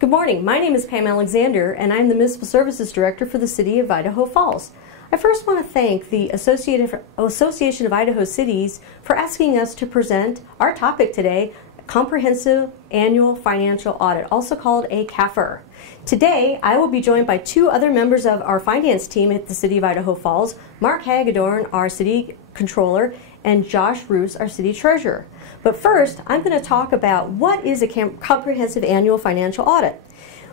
Good morning. My name is Pam Alexander, and I'm the Municipal Services Director for the City of Idaho Falls. I first want to thank the Association of Idaho Cities for asking us to present our topic today, Comprehensive Annual Financial Audit, also called a CAFR. Today, I will be joined by two other members of our finance team at the City of Idaho Falls, Mark Hagedorn, our City Controller, and Josh Roos, our City Treasurer. But first, I'm going to talk about what is a Comprehensive Annual Financial Audit.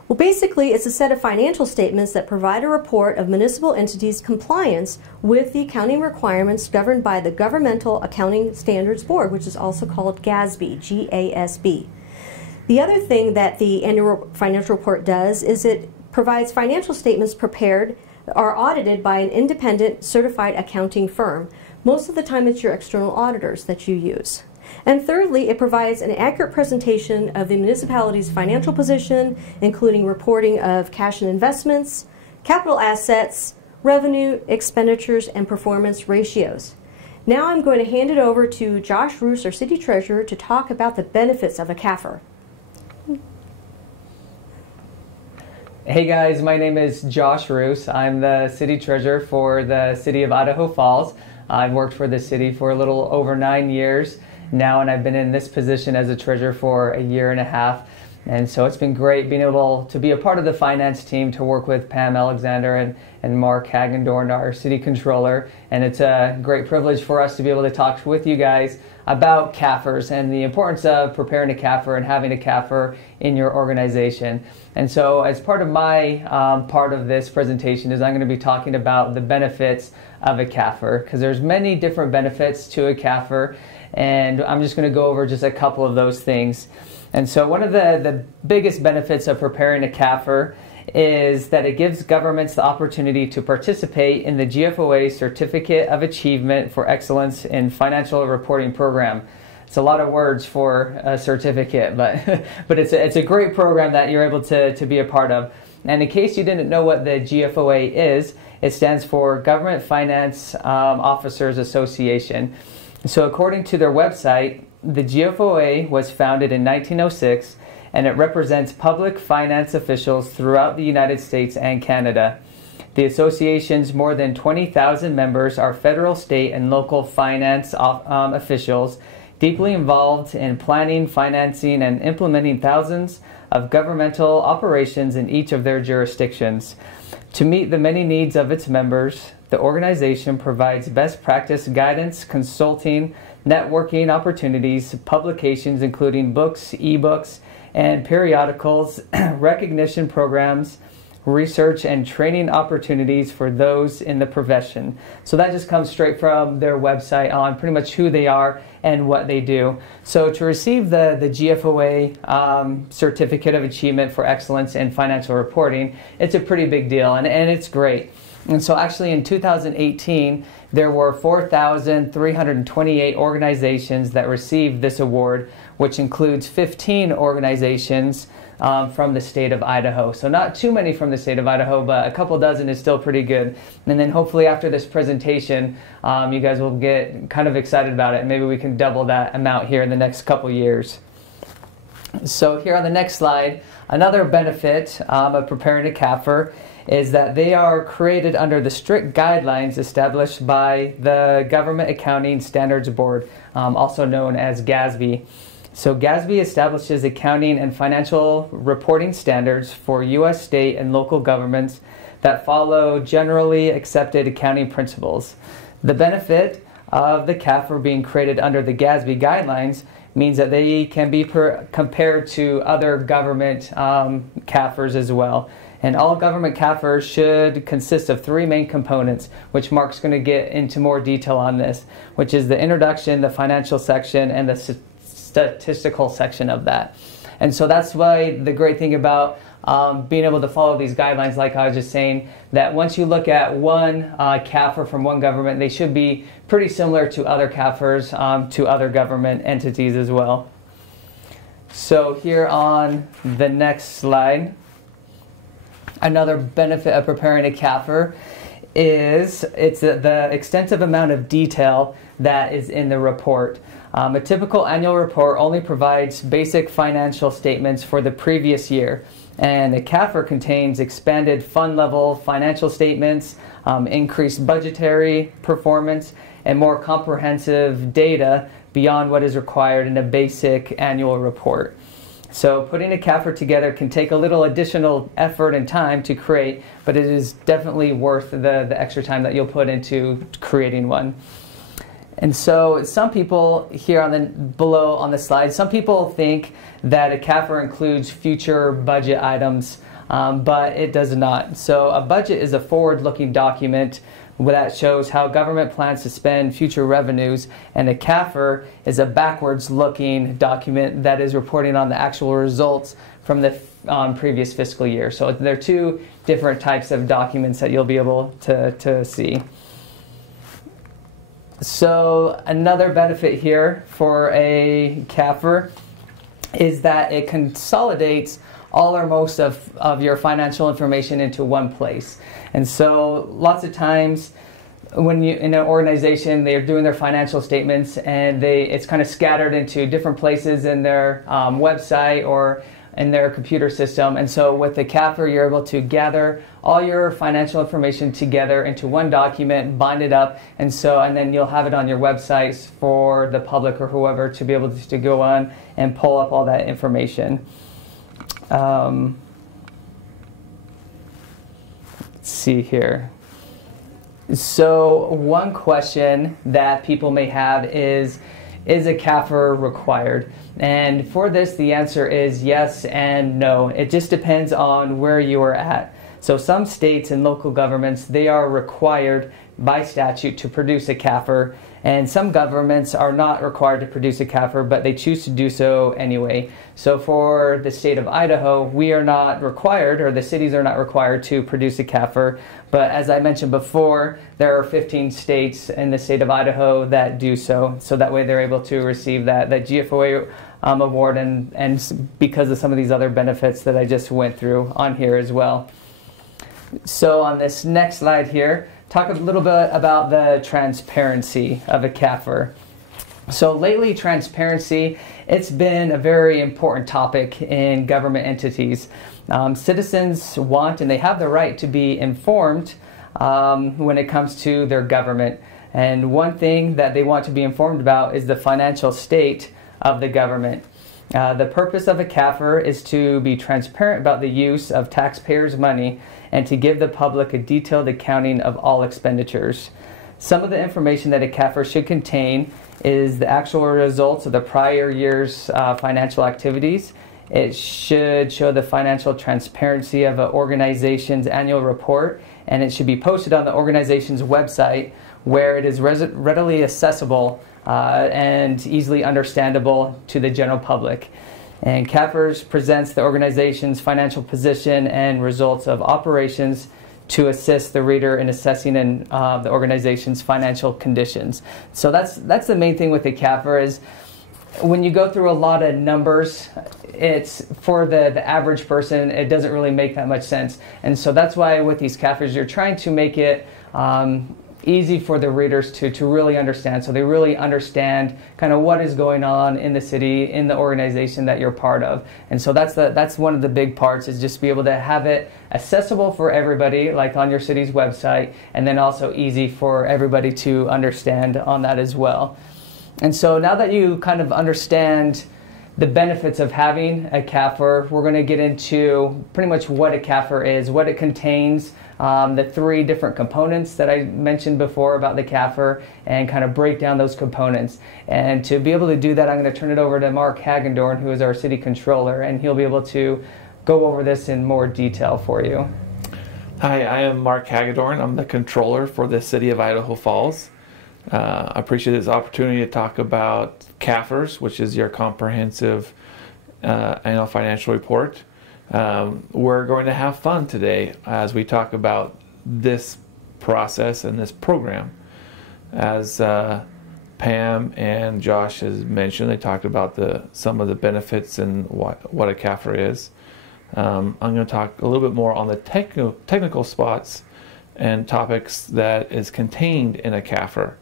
Well, basically, it's a set of financial statements that provide a report of municipal entities' compliance with the accounting requirements governed by the Governmental Accounting Standards Board, which is also called GASB, G-A-S-B. The other thing that the annual financial report does is it provides financial statements prepared or audited by an independent certified accounting firm. Most of the time, it's your external auditors that you use. And thirdly, it provides an accurate presentation of the municipality's financial position, including reporting of cash and investments, capital assets, revenue, expenditures, and performance ratios. Now I'm going to hand it over to Josh Roos, our City Treasurer, to talk about the benefits of a CAFR. Hey guys, my name is Josh Roos. I'm the City Treasurer for the City of Idaho Falls. I've worked for the city for a little over 9 years now, and I've been in this position as a treasurer for a year and a half. And so it's been great being able to be a part of the finance team, to work with Pam Alexander and Mark Hagedorn, our city controller. And it's a great privilege for us to be able to talk with you guys about CAFRs and the importance of preparing a CAFR and having a CAFR in your organization. And so as part of my part of this presentation is I'm going to be talking about the benefits of a CAFR, because there's many different benefits to a CAFR, and I'm just going to go over just a couple of those things. And so one of the biggest benefits of preparing a CAFR is that it gives governments the opportunity to participate in the GFOA Certificate of Achievement for Excellence in Financial Reporting Program. It's a lot of words for a certificate, but it's a great program that you're able to be a part of. And in case you didn't know what the GFOA is, it stands for Government Finance Officers Association. So according to their website, the GFOA was founded in 1906, and it represents public finance officials throughout the United States and Canada. The association's more than 20,000 members are federal, state, and local finance officials deeply involved in planning, financing, and implementing thousands of governmental operations in each of their jurisdictions. To meet the many needs of its members, the organization provides best practice guidance, consulting, networking opportunities, publications including books, ebooks, and periodicals, recognition programs, research and training opportunities for those in the profession. So that just comes straight from their website on pretty much who they are and what they do. So to receive the GFOA Certificate of Achievement for Excellence in Financial Reporting, it's a pretty big deal, and it's great. And so actually in 2018, there were 4,328 organizations that received this award, which includes 15 organizations from the state of Idaho. So not too many from the state of Idaho, but a couple dozen is still pretty good. And then hopefully after this presentation, you guys will get kind of excited about it. Maybe we can double that amount here in the next couple years. So here on the next slide, another benefit of preparing a CAFR is that they are created under the strict guidelines established by the Government Accounting Standards Board, also known as GASB. So GASB establishes accounting and financial reporting standards for U.S. state and local governments that follow generally accepted accounting principles. The benefit of the CAFR being created under the GASB guidelines means that they can be compared to other government CAFRs as well. And all government CAFRs should consist of three main components, which Mark's going to get into more detail on this, which is the introduction, the financial section, and the statistical section of that. And so that's why the great thing about being able to follow these guidelines, like I was just saying, that once you look at one CAFR from one government, they should be pretty similar to other CAFRs, to other government entities as well. So here on the next slide, another benefit of preparing a CAFR is the extensive amount of detail that is in the report. A typical annual report only provides basic financial statements for the previous year, And a CAFR contains expanded fund level financial statements, increased budgetary performance, and more comprehensive data beyond what is required in a basic annual report. So putting a CAFR together can take a little additional effort and time to create, but it is definitely worth the extra time that you'll put into creating one. And so some people here below on the slide, some people think that a CAFR includes future budget items, but it does not. So a budget is a forward-looking document that shows how government plans to spend future revenues, and a CAFR is a backwards-looking document that is reporting on the actual results from the previous fiscal year. So they're two different types of documents that you'll be able to see. So another benefit here for a CAFR is that it consolidates all or most of your financial information into one place. And so lots of times when you in an organization, they're doing their financial statements and it's kind of scattered into different places in their website or in their computer system. And so with the CAFR, you're able to gather all your financial information together into one document, bind it up, and then you'll have it on your websites for the public or whoever to be able to go on and pull up all that information. Let's see here. So one question that people may have is a CAFR required? And for this, the answer is yes and no. It just depends on where you are at. So some states and local governments, they are required by statute to produce a CAFR, and some governments are not required to produce a CAFR, but they choose to do so anyway. So for the state of Idaho, we are not required, or the cities are not required to produce a CAFR, but as I mentioned before, there are 15 states in the state of Idaho that do so. So that way they're able to receive that GFOA award and because of some of these other benefits that I just went through on here as well. So on this next slide here, talk a little bit about the transparency of a CAFR. So lately, transparency, it's been a very important topic in government entities. Citizens want and they have the right to be informed when it comes to their government. And one thing that they want to be informed about is the financial state of the government. The purpose of a CAFR is to be transparent about the use of taxpayers' money and to give the public a detailed accounting of all expenditures. Some of the information that a CAFR should contain is the actual results of the prior year's financial activities. It should show the financial transparency of an organization's annual report, and it should be posted on the organization's website where it is readily accessible and easily understandable to the general public. And CAFRs presents the organization's financial position and results of operations to assist the reader in assessing the organization's financial conditions. So that's the main thing with the CAFR is when you go through a lot of numbers, it's for the average person, it doesn't really make that much sense. And so that's why with these CAFRs, you're trying to make it easy for the readers to really understand. So they really understand kind of what is going on in the city, in the organization that you're part of. And so that's one of the big parts is just be able to have it accessible for everybody, like on your city's website, and then also easy for everybody to understand on that as well. And so now that you kind of understand the benefits of having a CAFR, we're going to get into pretty much what a CAFR is, what it contains, the three different components that I mentioned before about the CAFR, and kind of break down those components. And to be able to do that, I'm going to turn it over to Mark Hagedorn, who is our city controller, and he'll be able to go over this in more detail for you. Hi, I am Mark Hagedorn. I'm the controller for the city of Idaho Falls. I appreciate this opportunity to talk about CAFRs, which is your comprehensive annual financial report. We're going to have fun today as we talk about this process and this program. As Pam and Josh has mentioned, they talked about some of the benefits and what a CAFR is. I'm going to talk a little bit more on the technical spots and topics that is contained in a CAFR.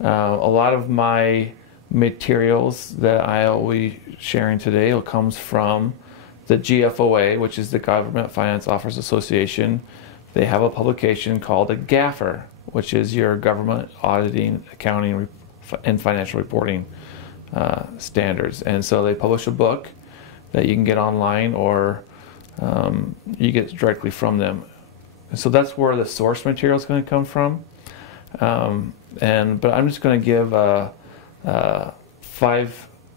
A lot of my materials that I will be sharing today comes from The GFOA, which is the Government Finance Officers Association, they have a publication called a CAFR, which is your Government Auditing, Accounting, and Financial Reporting Standards. And so they publish a book that you can get online, or you get directly from them. And so that's where the source material is going to come from. But I'm just going to give a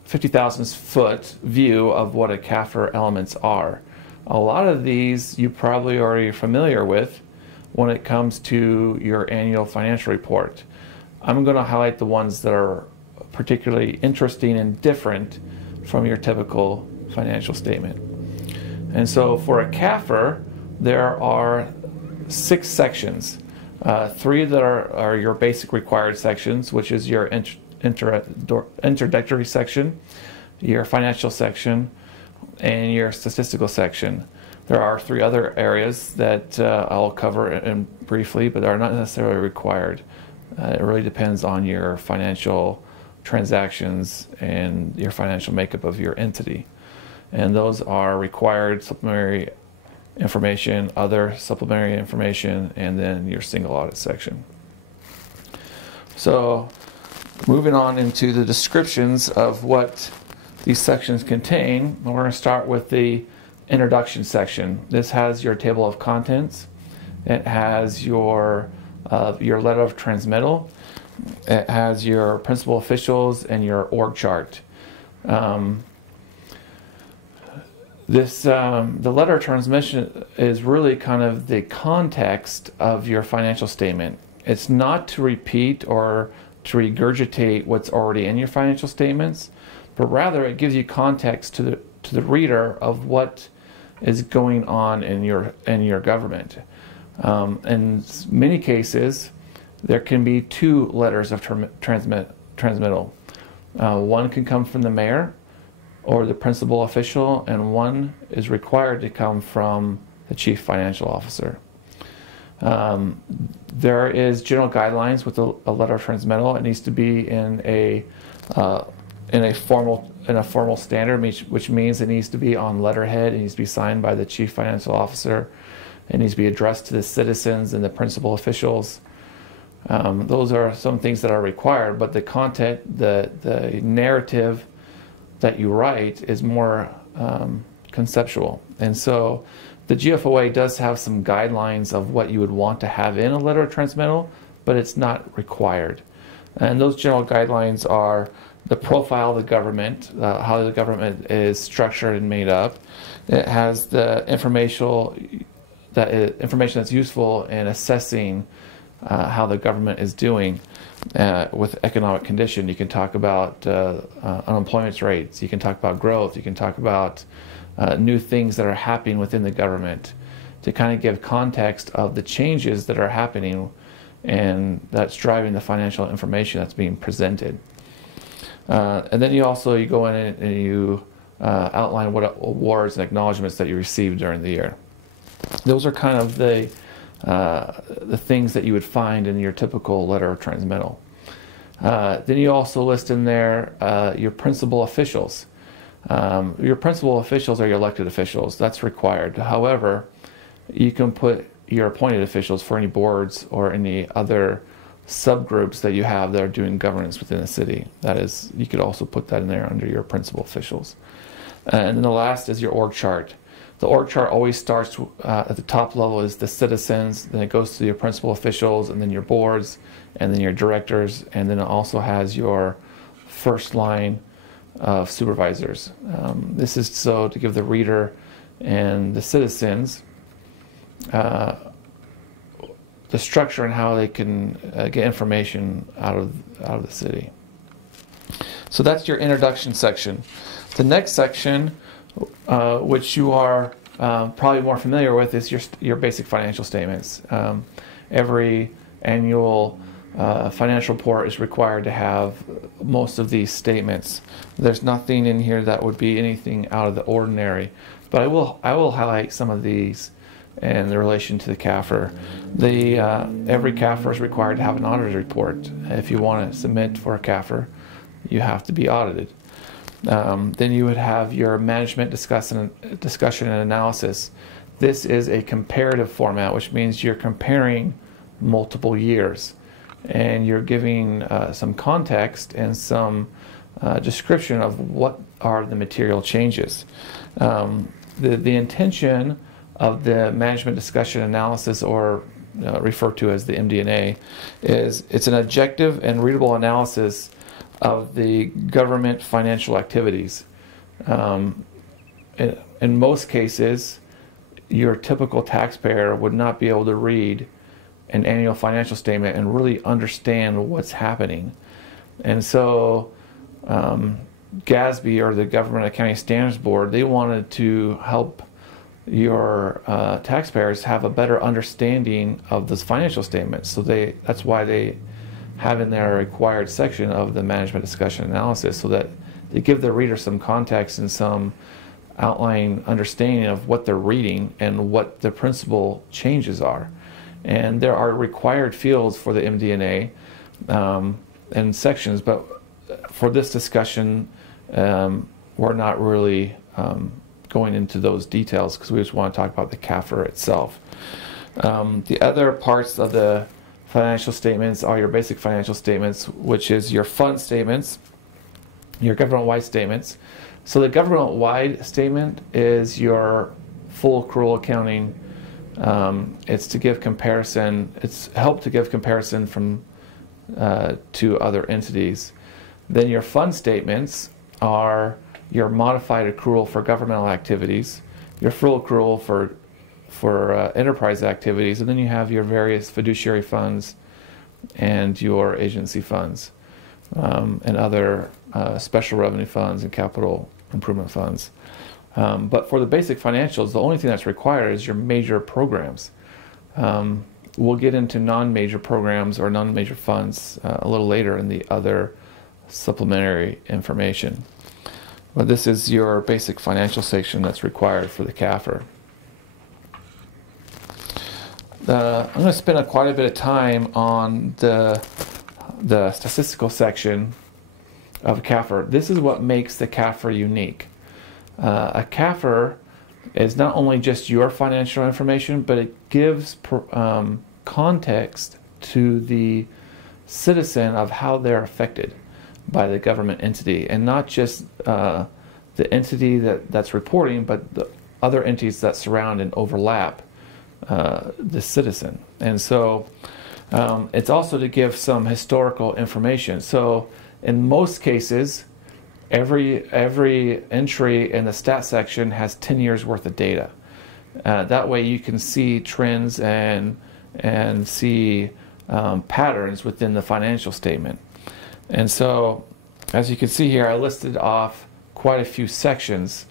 50,000 foot view of what a CAFR elements are. A lot of these you probably already are familiar with when it comes to your annual financial report. I'm going to highlight the ones that are particularly interesting and different from your typical financial statement. And so for a CAFR, there are 6 sections. 3 that are your basic required sections, which is your introductory section, your financial section, and your statistical section. There are 3 other areas that I'll cover in briefly, but are not necessarily required. It really depends on your financial transactions and your financial makeup of your entity. And those are required supplementary information, other supplementary information, and then your single audit section. So moving on into the descriptions of what these sections contain, we're going to start with the introduction section. This has your table of contents. It has your letter of transmittal. It has your principal officials and your org chart. The letter of transmission is really kind of the context of your financial statement. It's not to repeat or to regurgitate what's already in your financial statements, but rather it gives you context to the reader of what is going on in your government. In many cases, there can be 2 letters of transmittal. One can come from the mayor or the principal official, and one is required to come from the chief financial officer. There is general guidelines with a letter of transmittal. It needs to be in a formal standard, which means it needs to be on letterhead. It needs to be signed by the chief financial officer. It needs to be addressed to the citizens and the principal officials. Those are some things that are required, but the content, the narrative that you write is more conceptual. And so the GFOA does have some guidelines of what you would want to have in a letter of transmittal, but it's not required. And those general guidelines are the profile of the government, how the government is structured and made up. It has the information that's useful in assessing how the government is doing with economic condition. You can talk about unemployment rates. You can talk about growth. You can talk about new things that are happening within the government to kind of give context of the changes that are happening and that's driving the financial information that's being presented. And then you go in and you outline what awards and acknowledgments that you received during the year. Those are kind of the things that you would find in your typical letter of transmittal. Then you also list in there your principal officials. Your principal officials are your elected officials. That's required. However, you can put your appointed officials for any boards or any other subgroups that you have that are doing governance within the city. That is, you could also put that in there under your principal officials. And then the last is your org chart. The org chart always starts at the top level is the citizens, then it goes to your principal officials, and then your boards, and then your directors, and then it also has your first line of supervisors. This is so to give the reader and the citizens the structure and how they can get information out of the city. So that's your introduction section. The next section, which you are probably more familiar with, is your basic financial statements. Every annual financial report is required to have most of these statements. There's nothing in here that would be anything out of the ordinary, but I will highlight some of these in the relation to the CAFR. Every CAFR is required to have an auditor's report. If you want to submit for a CAFR, you have to be audited. Then you would have your management discussion and analysis. This is a comparative format, which means you're comparing multiple years, and you're giving some context and some description of what are the material changes. The intention of the management discussion analysis, or referred to as the MD&A, is it's an objective and readable analysis of the government financial activities. In most cases, your typical taxpayer would not be able to read an annual financial statement and really understand what's happening. And so GASB, or the Government Accounting Standards Board, they wanted to help your taxpayers have a better understanding of those financial statements. So that's why they have in their required section of the management discussion analysis, so that they give the reader some context and some outline understanding of what they're reading and what the principal changes are. And there are required fields for the MD&A and sections, but for this discussion, we're not really going into those details because we just want to talk about the CAFR itself. The other parts of the financial statements are your basic financial statements, which is your fund statements, your government-wide statements. So the government-wide statement is your full accrual accounting. It's to give comparison. It's helped to give comparison from to other entities. Then your fund statements are your modified accrual for governmental activities, your full accrual for enterprise activities, and then you have your various fiduciary funds and your agency funds, and other special revenue funds and capital improvement funds. But for the basic financials, the only thing that's required is your major programs. We'll get into non-major programs or non-major funds a little later in the other supplementary information. But this is your basic financial section that's required for the CAFR. I'm going to spend quite a bit of time on the statistical section of CAFR. This is what makes the CAFR unique. A CAFR is not only just your financial information, but it gives context to the citizen of how they're affected by the government entity, and not just the entity that's reporting, but the other entities that surround and overlap the citizen. And so it's also to give some historical information. So in most cases, every entry in the stat section has 10 years worth of data. That way you can see trends and see patterns within the financial statement. And so, as you can see here, I listed off quite a few sections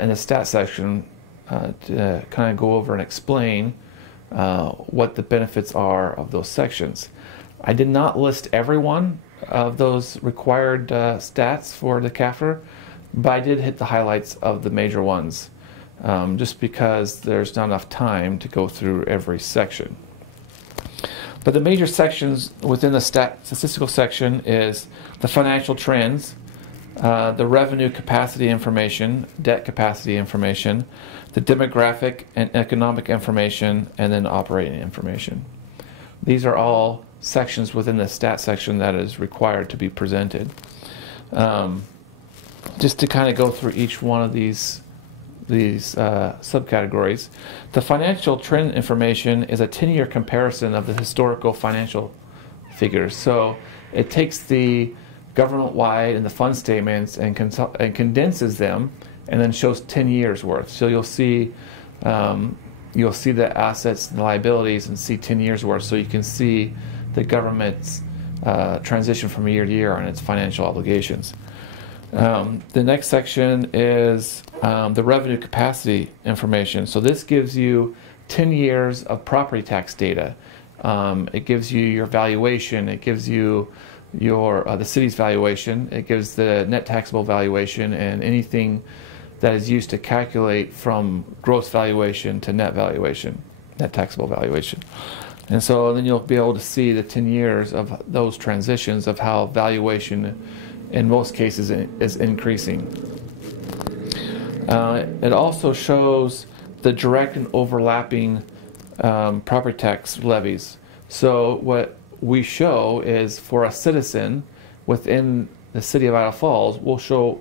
in the stat section to kind of go over and explain what the benefits are of those sections. I did not list every one of those required stats for the CAFR, but I did hit the highlights of the major ones, just because there's not enough time to go through every section. But the major sections within the statistical section is the financial trends, the revenue capacity information, debt capacity information, the demographic and economic information, and then operating information. These are all sections within the stat section that is required to be presented. Just to kind of go through each one of these subcategories. The financial trend information is a 10-year comparison of the historical financial figures. So it takes the government-wide and the fund statements and condenses them, and then shows 10 years worth. So you'll see the assets and the liabilities and see 10 years worth. So you can see the government's transition from year to year on its financial obligations. The next section is the revenue capacity information. So this gives you 10 years of property tax data. It gives you your valuation. It gives you your the city's valuation. It gives the net taxable valuation and anything that is used to calculate from gross valuation to net valuation, net taxable valuation. And so then you'll be able to see the 10 years of those transitions of how valuation in most cases is increasing. It also shows the direct and overlapping property tax levies. So what we show is for a citizen within the city of Idaho Falls, we'll show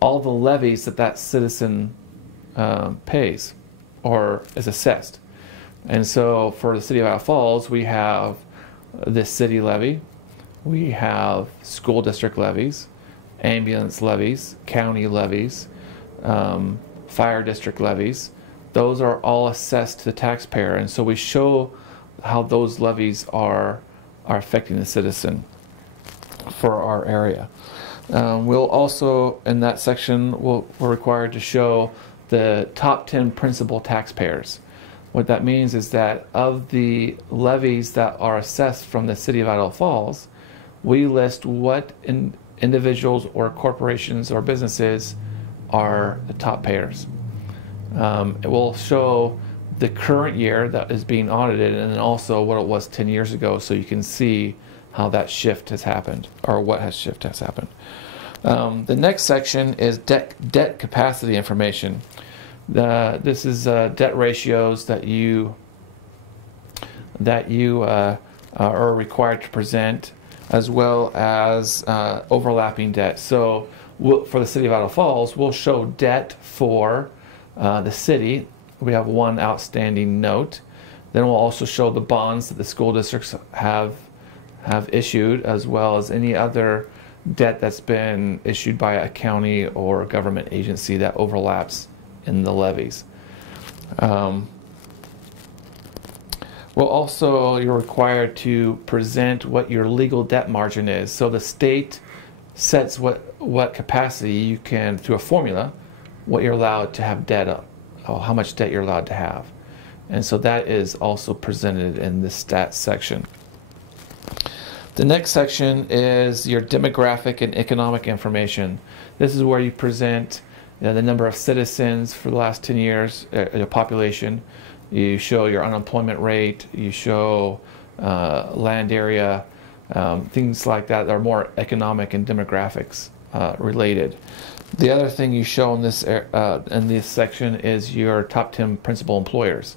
all the levies that citizen pays or is assessed. And so for the city of Idaho Falls, we have the city levy, we have school district levies, ambulance levies, county levies, fire district levies. Those are all assessed to the taxpayer, and so we show how those levies are affecting the citizen for our area. We'll also, in that section, we're required to show the top 10 principal taxpayers. What that means is that of the levies that are assessed from the city of Idaho Falls, we list what individuals or corporations or businesses are the top payers. It will show the current year that is being audited and then also what it was 10 years ago, so you can see how that shift has happened, or what shift has happened. The next section is debt capacity information. This is debt ratios that you are required to present, as well as overlapping debt. So for the city of Idaho Falls, we'll show debt for the city. We have one outstanding note. Then we'll also show the bonds that the school districts have issued, as well as any other debt that's been issued by a county or a government agency that overlaps in the levies. You're required to present what your legal debt margin is. So the state sets what capacity you can, through a formula, what you're allowed to have debt of, or how much debt you're allowed to have. And so that is also presented in the stats section. The next section is your demographic and economic information. This is where you present the number of citizens for the last 10 years, your population. You show your unemployment rate, you show land area, things like that are more economic and demographics related. The other thing you show in this section is your top 10 principal employers.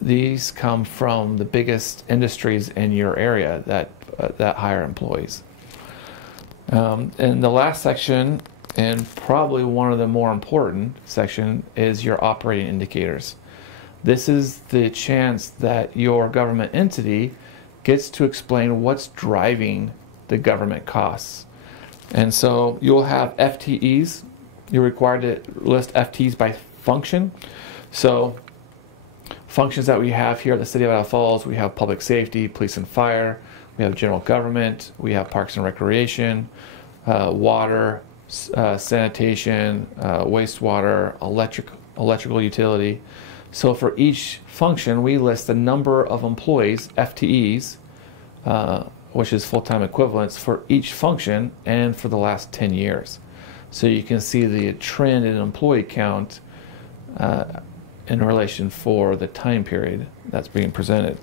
These come from the biggest industries in your area that hire employees. And the last section, and probably one of the more important section, is your operating indicators. This is the chance that your government entity gets to explain what's driving the government costs. And so you'll have FTEs. You're required to list FTEs by function. So functions that we have here at the City of Idaho Falls, we have public safety, police and fire, we have general government, we have parks and recreation, water, sanitation, wastewater, electrical utility. So for each function, we list the number of employees, FTEs, which is full-time equivalents, for each function and for the last 10 years. So you can see the trend in employee count in relation for the time period that's being presented.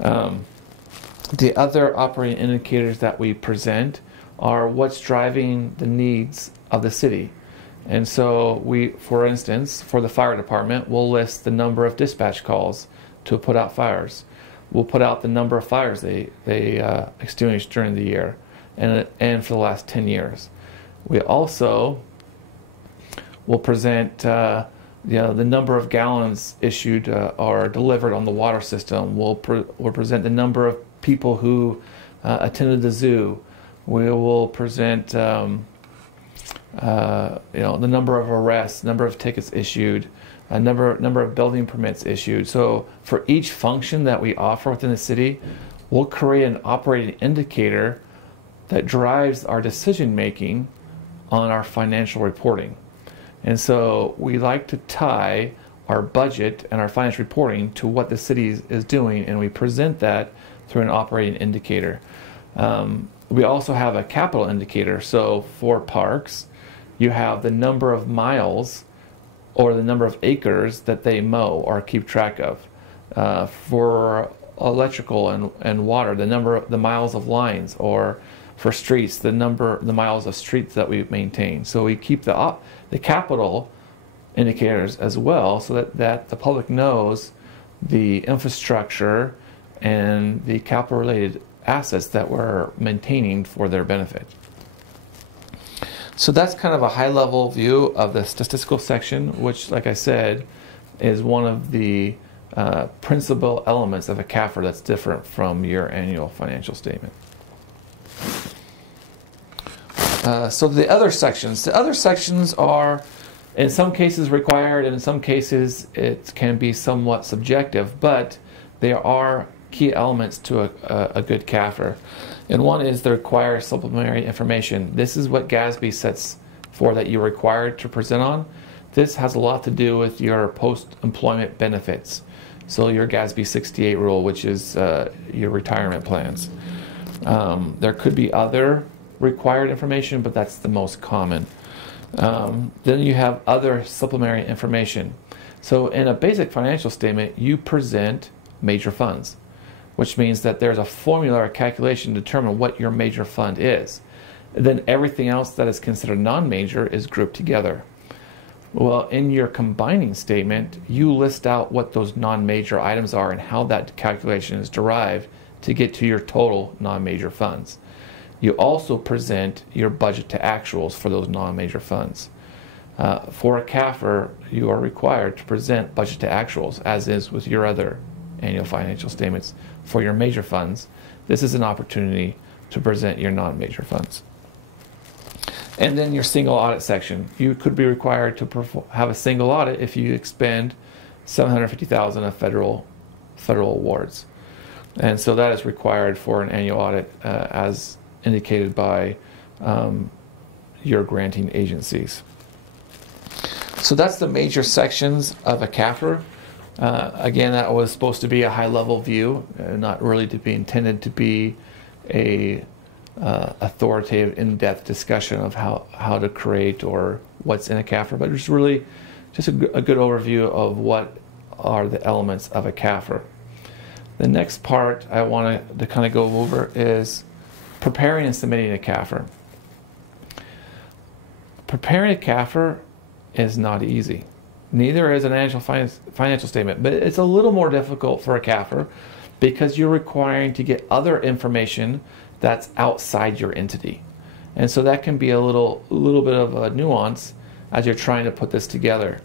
The other operating indicators that we present are what's driving the needs of the city. And so for instance, for the fire department, we'll list the number of dispatch calls to put out fires. We'll put out the number of fires they extinguished during the year and for the last 10 years. We also will present the number of gallons issued or delivered on the water system. We'll present the number of people who attended the zoo. We will present the number of arrests, number of tickets issued, number of building permits issued. So for each function that we offer within the city, we'll create an operating indicator that drives our decision making on our financial reporting. And so we like to tie our budget and our financial reporting to what the city is doing, and we present that through an operating indicator. We also have a capital indicator. So for parks, you have the number of miles or the number of acres that they mow or keep track of. For electrical and water, the miles of lines or for streets, the miles of streets that we maintain. So we keep the capital indicators as well, so that the public knows the infrastructure and the capital related assets that we're maintaining for their benefit. So that's kind of a high level view of the statistical section, which, like I said, is one of the principal elements of a CAFR that's different from your annual financial statement. So the other sections are in some cases required, and in some cases it can be somewhat subjective, but there are key elements to a good CAFR. And one is the required supplementary information. This is what GASB sets for that you're required to present on. This has a lot to do with your post-employment benefits. So your GASB 68 rule, which is your retirement plans. There could be other required information, but that's the most common. Then you have other supplementary information. So in a basic financial statement, you present major funds, which means that there's a formula or calculation to determine what your major fund is. And then everything else that is considered non-major is grouped together. Well, in your combining statement, you list out what those non-major items are and how that calculation is derived to get to your total non-major funds. You also present your budget to actuals for those non-major funds. For a CAFR, you are required to present budget to actuals, as is with your other annual financial statements. For your major funds, this is an opportunity to present your non-major funds. And then your single audit section. You could be required to have a single audit if you expend $750,000 of federal awards. And so that is required for an annual audit as indicated by your granting agencies. So that's the major sections of a CAFR. Again, that was supposed to be a high-level view, not really to be intended to be a authoritative, in-depth discussion of how to create or what's in a CAFR, but it's really just a good overview of what are the elements of a CAFR. The next part I want to kind of go over is preparing and submitting a CAFR. Preparing a CAFR is not easy. Neither is an annual financial statement, but it's a little more difficult for a CAFR because you're requiring to get other information that's outside your entity. And so that can be a little bit of a nuance as you're trying to put this together.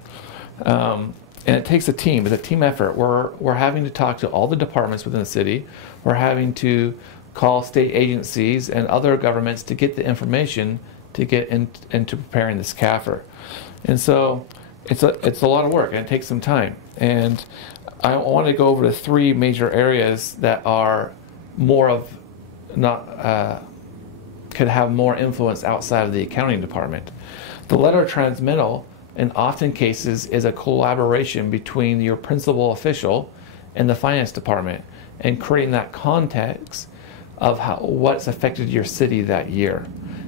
And it takes a team. It's a team effort. We're having to talk to all the departments within the city. We're having to call state agencies and other governments to get the information to get into preparing this CAFR. And so it's a lot of work and it takes some time. And I want to go over the three major areas that are more of could have more influence outside of the accounting department. The letter transmittal in often cases is a collaboration between your principal official and the finance department and creating that context of what's affected your city that year.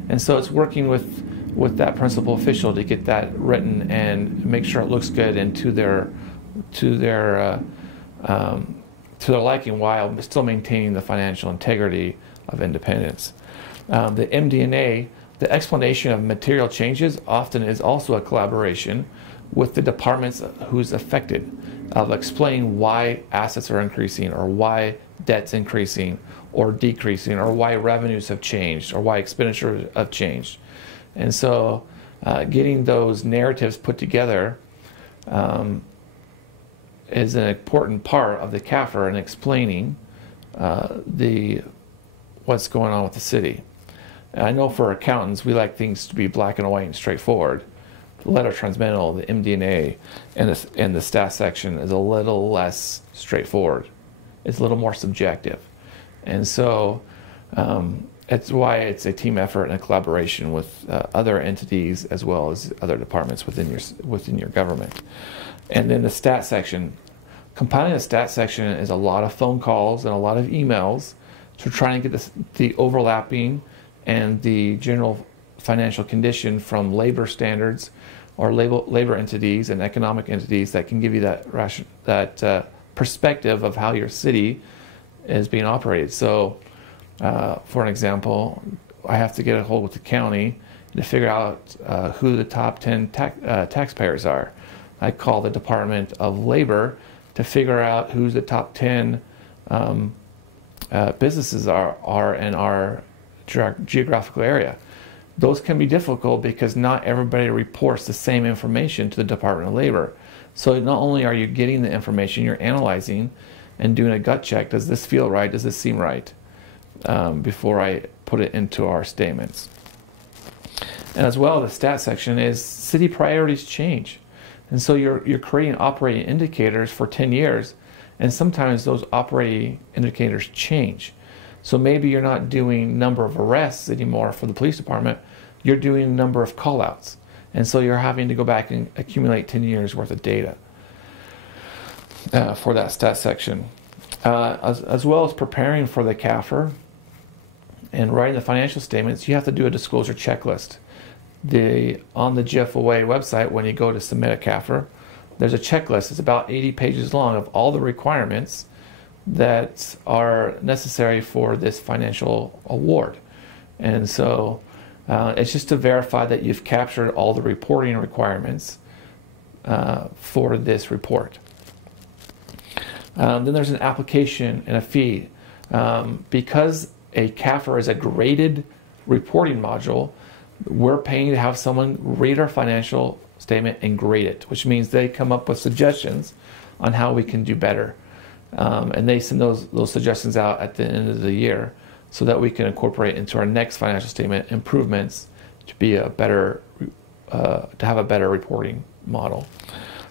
And so it's working with that principal official to get that written and make sure it looks good and to their liking while still maintaining the financial integrity of independence. The MD&A, the explanation of material changes, often is also a collaboration with the departments who's affected of explaining why assets are increasing or why debt's increasing or decreasing or why revenues have changed or why expenditures have changed. And so getting those narratives put together is an important part of the CAFR in explaining what's going on with the city. And I know for accountants, we like things to be black and white and straightforward. The letter transmittal, the MD&A, and the stat section is a little less straightforward. It's a little more subjective. And so it's why it's a team effort and a collaboration with other entities as well as other departments within your government. And then the stat section. Compiling a stat section is a lot of phone calls and a lot of emails to try and get the overlapping and the general financial condition from labor standards or labor entities and economic entities that can give you that perspective of how your city is being operated. So, for an example, I have to get a hold with the county to figure out who the top 10 taxpayers are. I call the Department of Labor to figure out who's the top 10 businesses are in our geographical area. Those can be difficult because not everybody reports the same information to the Department of Labor. So not only are you getting the information, you're analyzing and doing a gut check. Does this feel right? Does this seem right? Before I put it into our statements. And as well, the stat section is city priorities change. And so you're creating operating indicators for 10 years, and sometimes those operating indicators change. So maybe you're not doing number of arrests anymore for the police department, you're doing number of call-outs. And so you're having to go back and accumulate 10 years worth of data for that stat section. As well as preparing for the CAFR and writing the financial statements, you have to do a disclosure checklist. On the GFOA website, when you go to submit a CAFR, there's a checklist. It's about 80 pages long of all the requirements that are necessary for this financial award. And so it's just to verify that you've captured all the reporting requirements for this report. Then there's an application and a fee. Because a CAFR is a graded reporting module, we're paying to have someone read our financial statement and grade it, which means they come up with suggestions on how we can do better. And they send those suggestions out at the end of the year so that we can incorporate into our next financial statement improvements to be a better, to have a better reporting model.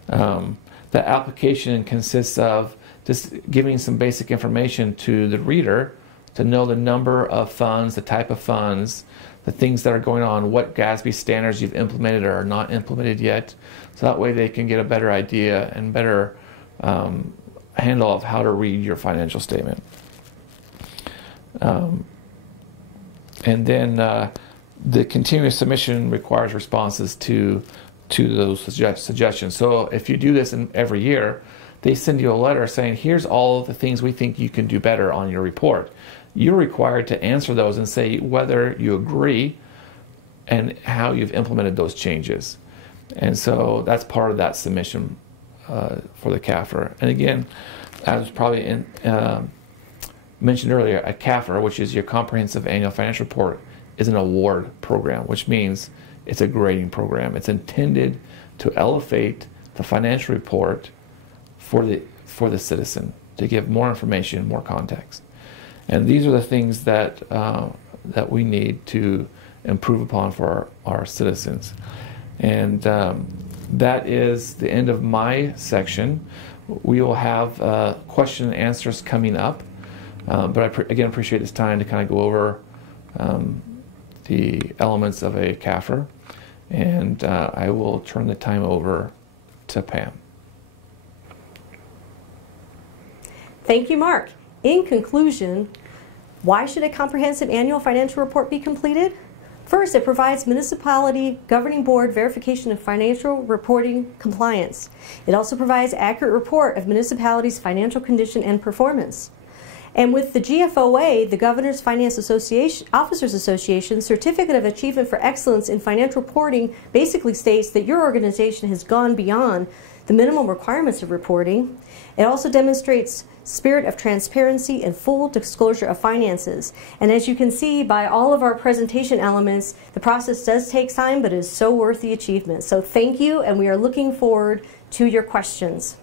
The application consists of just giving some basic information to the reader to know the number of funds, the type of funds, the things that are going on, what GASB standards you've implemented or are not implemented yet. So that way they can get a better idea and better handle of how to read your financial statement. And then the continuous submission requires responses to those suggestions. So if you do this every year, they send you a letter saying, here's all of the things we think you can do better on your report. You're required to answer those and say whether you agree and how you've implemented those changes. And so that's part of that submission for the CAFR. And again, as probably mentioned earlier, a CAFR, which is your Comprehensive Annual Financial Report, is an award program, which means it's a grading program. It's intended to elevate the financial report for the citizen, to give more information, more context. And these are the things that that we need to improve upon for our citizens. And that is the end of my section. We will have question and answers coming up. But I again appreciate this time to kind of go over the elements of a CAFR. And I will turn the time over to Pam. Thank you, Mark. In conclusion, why should a comprehensive annual financial report be completed? First, it provides municipality governing board verification of financial reporting compliance. It also provides accurate report of municipality's financial condition and performance. And with the GFOA, the Governor's Finance Association, Officers Association Certificate of Achievement for Excellence in Financial Reporting basically states that your organization has gone beyond the minimum requirements of reporting. It also demonstrates spirit of transparency and full disclosure of finances. And as you can see by all of our presentation elements, the process does take time, but is so worth the achievement. So thank you, and we are looking forward to your questions.